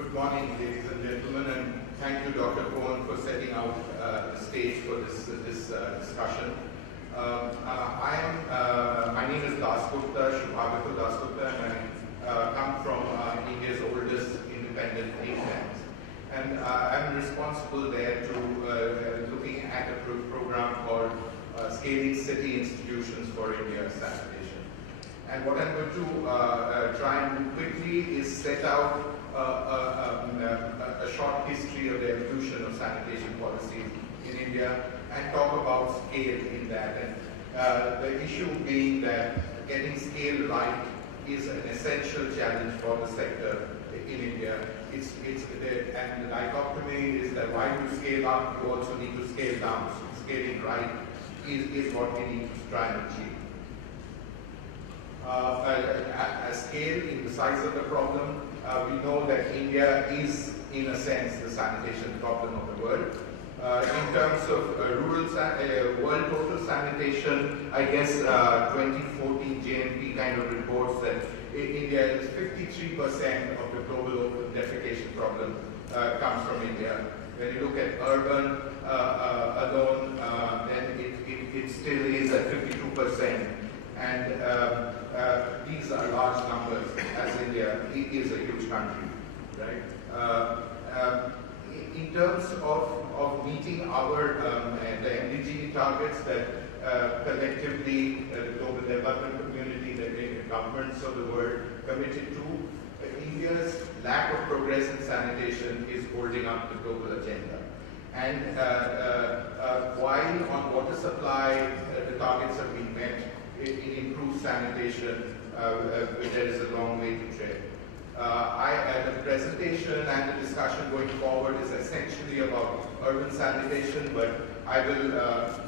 Good morning, ladies and gentlemen, and thank you, Dr. Cohen, for setting out the stage for this discussion. My name is Dasgupta, Shubhagato Dasgupta, and I come from India's oldest independent think tanks. And I'm responsible there to looking at a program called Scaling City Institutions for India Sanitation. And what I'm going to try and do quickly is set out a short history of the evolution of sanitation policy in India and talk about scale in that. And the issue being that getting scale right is an essential challenge for the sector in India. And the dichotomy is that while you scale up, you also need to scale down. So scaling right is what we need to try and achieve. A scale in the size of the problem, we know that India is, in a sense, the sanitation problem of the world. In terms of world total sanitation, I guess 2014 JNP kind of reports that India is 53% of the global open defecation problem comes from India. When you look at urban alone, then it still is at 52%. And these are large numbers, as India is a huge country, right? In terms of meeting our the MDG targets that collectively the global development community, the governments of the world committed to, India's lack of progress in sanitation is holding up the global agenda. And while on water supply the targets have been met, in improved sanitation, there is a long way to tread. The presentation and the discussion going forward is essentially about urban sanitation, but I will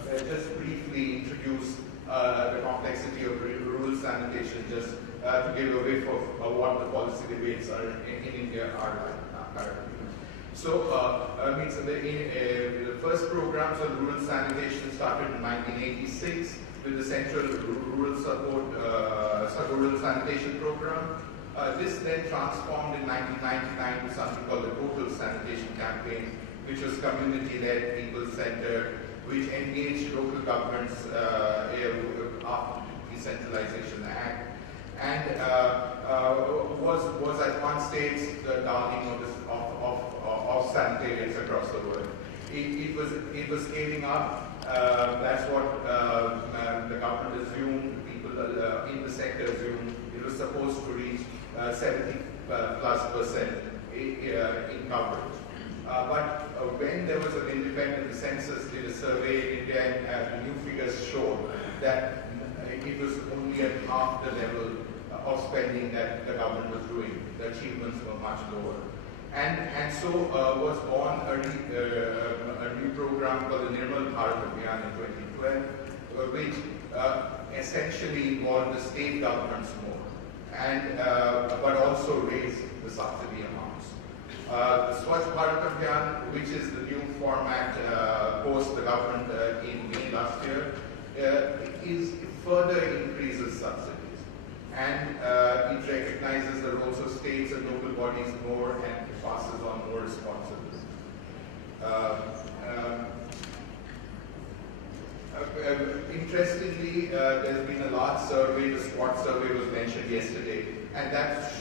just briefly introduce the complexity of rural sanitation, just to give a whiff of what the policy debates are in India are like currently. So, the first programs on rural sanitation started in 1986 with the Central Rural Rural Sanitation Program. This then transformed in 1999 to something called the Total Sanitation Campaign, which was community-led, people-centered, which engaged local governments after the Decentralization Act, and was at one stage the darling of sanitarians across the world. It was scaling up. That's what the government assumed, people in the sector assumed. It was supposed to reach 70+% in coverage. But when there was an independent, the census did a survey in India, and the new figures showed that it was only at half the level of spending that the government was doing. The achievements were much lower. And so was born a new program called the Nirmal Bharat Abhiyan in 2012, which essentially involved the state governments more, and but also raised the subsidy amounts. The Sludge Bharat Abhiyan, which is the new format post the government in May last year, further increases subsidies. And it recognizes the roles of states and local bodies more and passes on more responsibility. Interestingly, there's been a large survey, the SWOT survey was mentioned yesterday, and that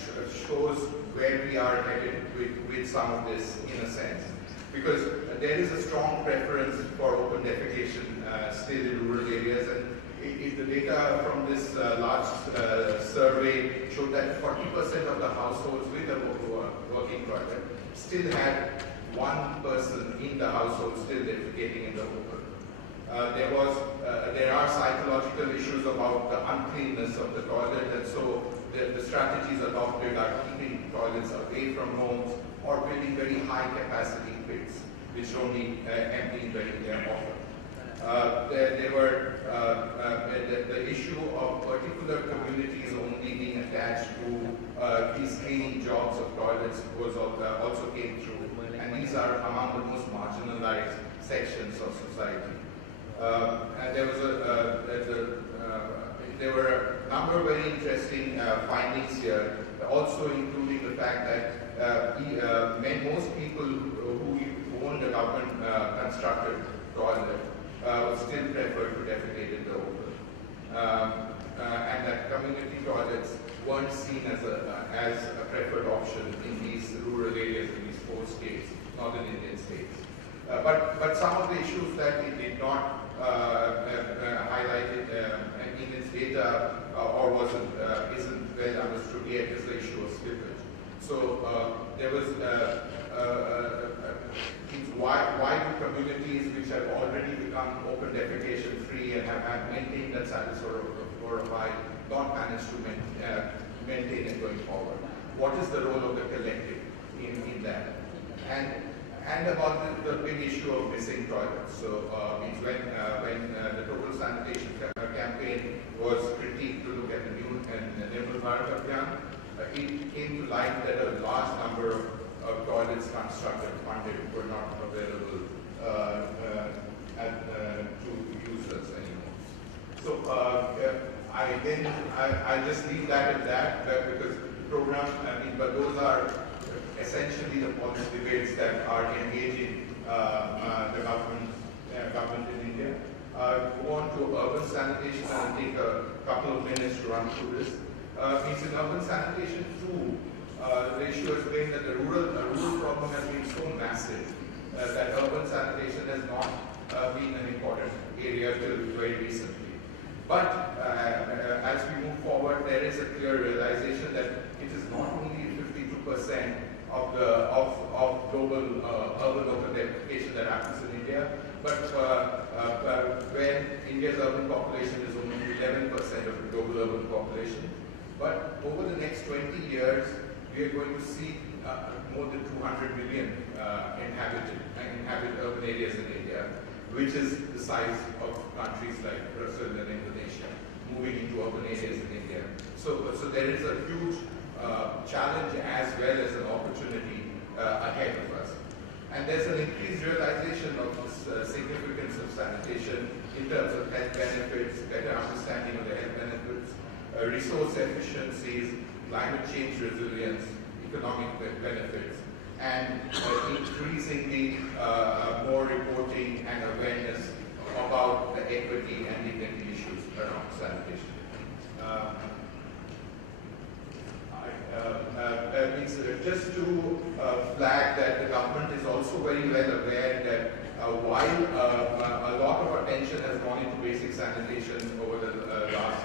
shows where we are headed with some of this in a sense. Because there is a strong preference for open defecation still in rural areas, and the data from this large survey showed that 40% of the households with a working toilet still had one person in the household still defecating in the open. There are psychological issues about the uncleanness of the toilet, and so the strategies adopted are keeping toilets away from homes or building very high capacity pits, which only empty very often. The issue of particular communities only being attached to these cleaning jobs of toilets was also came through, and these are among the most marginalized sections of society. And there were a number of very interesting findings here. also including the fact that most people who owned a government constructed toilet would still prefer to defecate in the open. And that community toilets weren't seen as a preferred option in these rural areas in these 4 states, northern Indian states. But some of the issues that it did not highlight in its data or isn't well understood yet is the issue of slippage. So there was why do communities which have already become open defecation free and have maintained that status or abide not manage to maintain it going forward? What is the role of the collective in that? And about the big issue of missing toilets. So means when the Total Sanitation campaign was critiqued to look at the new and Nirmal Bharat Abhiyan, it came to light that a large number of toilets constructed funded were not available to users anymore. So I just leave that at that because the program, but those are essentially the policy debates that are engaging the government in India. Go on to urban sanitation and take a couple of minutes to run through this. Means in urban sanitation too, the issue has been that the rural problem has been so massive that urban sanitation has not been an important area till very recently. But as we move forward, there is a clear realization that it is not only 52% of global urban open defecation that happens in India, but when India's urban population is only 11% of the global urban population. But over the next 20 years, we are going to see more than 200 million inhabit urban areas in India, which is the size of countries like Brazil and Indonesia, moving into urban areas in India. So there is a huge challenge as well as an opportunity ahead of us. And there's an increased realization of the significance of sanitation in terms of health benefits, better understanding of the health benefits, resource efficiencies, climate change resilience, economic benefits, and increasingly more reporting and awareness about the equity and dignity issues around sanitation. Just to flag that the government is also very well aware that while a lot of attention has gone into basic sanitation over the last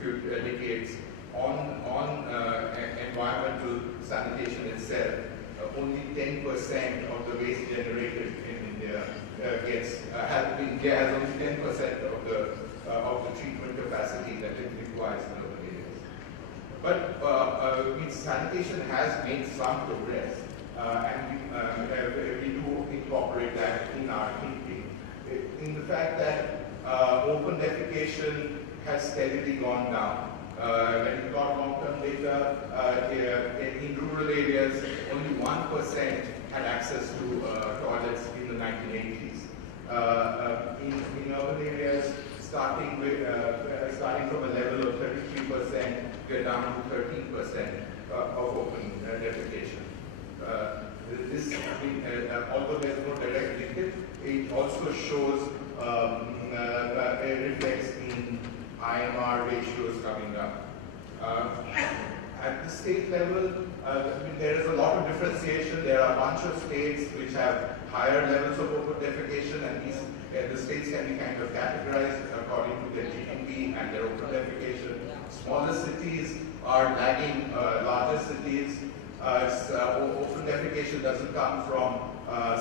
few decades on environmental sanitation itself, only 10% of the waste generated in India India has only 10% of the treatment capacity that it requires in urban areas. But sanitation has made some progress, and we do incorporate that in our thinking. In the fact that open defecation has steadily gone down. When we got long-term data, in rural areas, only 1% had access to toilets in the 1980s. In urban areas, starting from a level of 33%, we're down to 13% of open defecation. This, although there's no direct linkage, it also shows it reflects in IMR ratios coming up. At the state level, there is a lot of differentiation. There are a bunch of states which have higher levels of open defecation, and the states can be kind of categorized according to their GDP and their open defecation. Smaller cities are lagging larger cities. Open defecation doesn't come from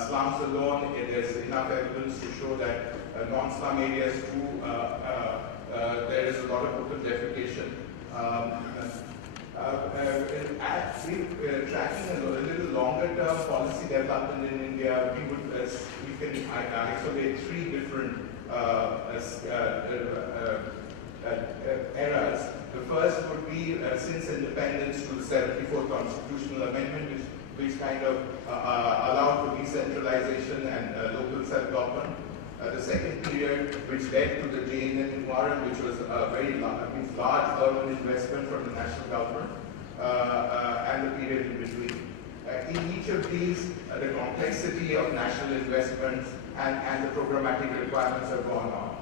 slums alone. There's enough evidence to show that non-slum areas too, there is a lot of open defecation. Tracking a little longer term policy development in India, we can isolate 3 different eras. The first would be since independence to the 74th Constitutional Amendment, which kind of allowed for decentralization and local self-government. The second period, which led to the JNN Warren, which was a very large urban investment from the national government. and the period in between. In each of these, the complexity of national investments and the programmatic requirements have gone up.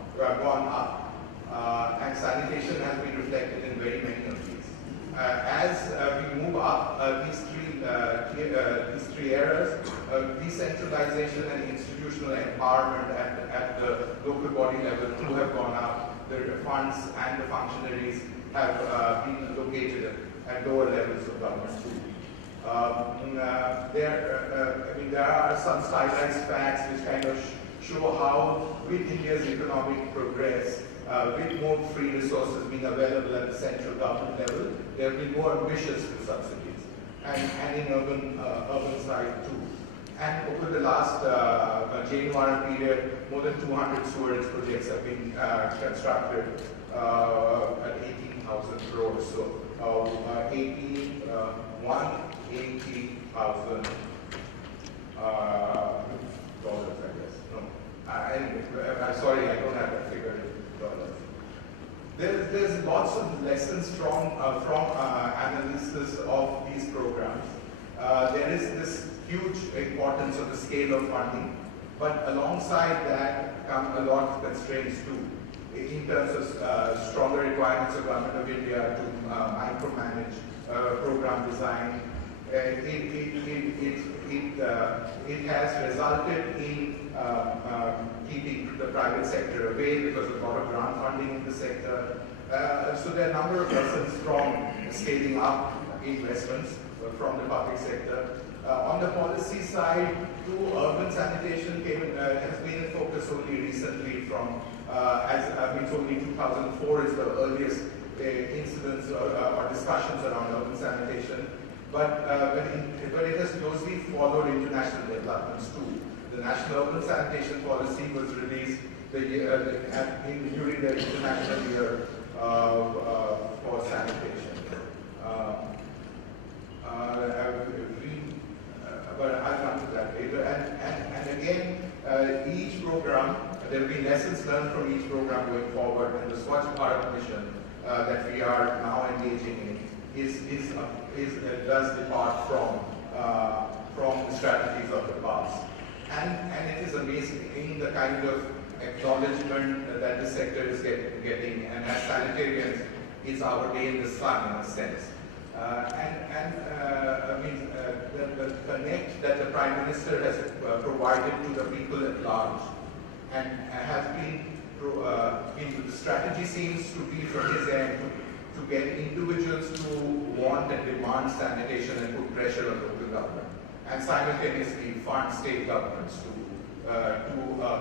And sanitation has been reflected in very many of these. As we move up these three areas, decentralization and institutional empowerment at the local body level too have gone up. The funds and the functionaries have been located at lower levels of government too. There are some stylized facts which kind of show how, with India's economic progress, with more free resources being available at the central government level, they have been more ambitious with subsidies, and in urban side too. And over the last January period, more than 200 sewerage projects have been constructed at 18,000 crores. So 180,000 dollars, I guess. No, I'm sorry, I don't have that figure in dollars. There's lots of lessons from analysis of these programs. There is this huge importance of the scale of funding, but alongside that come a lot of constraints too, in terms of stronger requirements of Government of India to micromanage program design. It has resulted in keeping the private sector away because of a lot of grant funding in the sector. So there are a number of lessons from scaling up investments from the public sector. On the policy side, too, urban sanitation has been in focus only recently from, only 2004 is the earliest incidents or discussions around urban sanitation. But it has closely followed international developments too. The National Urban Sanitation Policy was released during the International Year for Sanitation. But I'll come to that later. And again, each program, there will be lessons learned from each program going forward, and the Sludge Bharat mission that we are now engaging in does depart from the strategies of the past. And it is amazing in the kind of acknowledgement that the sector is getting, and as sanitarians, it's our day in the sun in a sense. The connect that the Prime Minister has provided to the people at large, and has been, the strategy seems to be from his end to get individuals to want and demand sanitation and put pressure on local government, and simultaneously fund state governments to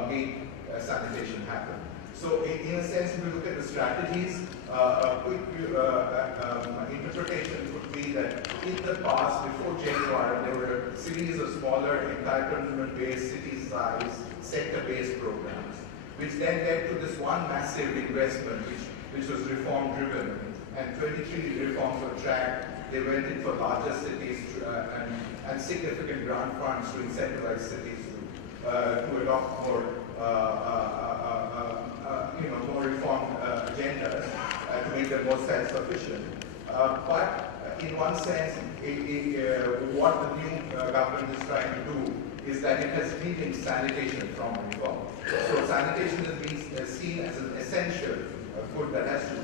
make sanitation happen. So in a sense, if we look at the strategies, a quick interpretation would be that in the past, before January, there were a series of smaller entitlement-based, city-size, sector-based programs, which then led to this one massive investment, which was reform-driven, and 23 reforms were tracked. They went in for larger cities and significant grant funds to incentivize cities to adopt more more reformed agendas to make them more self-sufficient. But in one sense, what the new government is trying to do is that it has taken sanitation from reform. So sanitation is being seen as an essential good that has to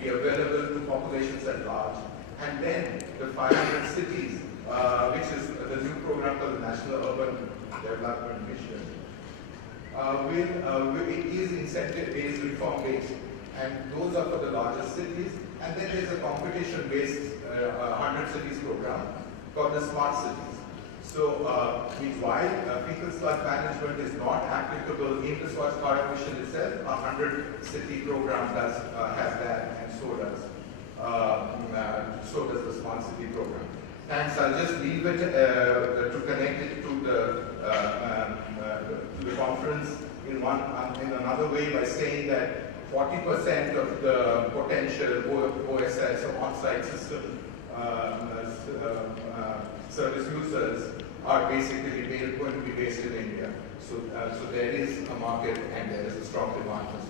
be available to populations at large. And then the 500 cities, which is the new program called the National Urban Development Mission, it is incentive-based, reform-based, and those are for the largest cities. And then there's a competition-based 100 cities program called the Smart Cities. So, while fecal sludge management is not applicable in the Sludge Bharat mission itself, a 100 city program does have that, and so does the Smart City program. Thanks. I'll just leave it to connect it to the conference in another way by saying that 40% of the potential OSS, or on-site system service users, are basically going to be based in India. So there is a market and there is a strong demand for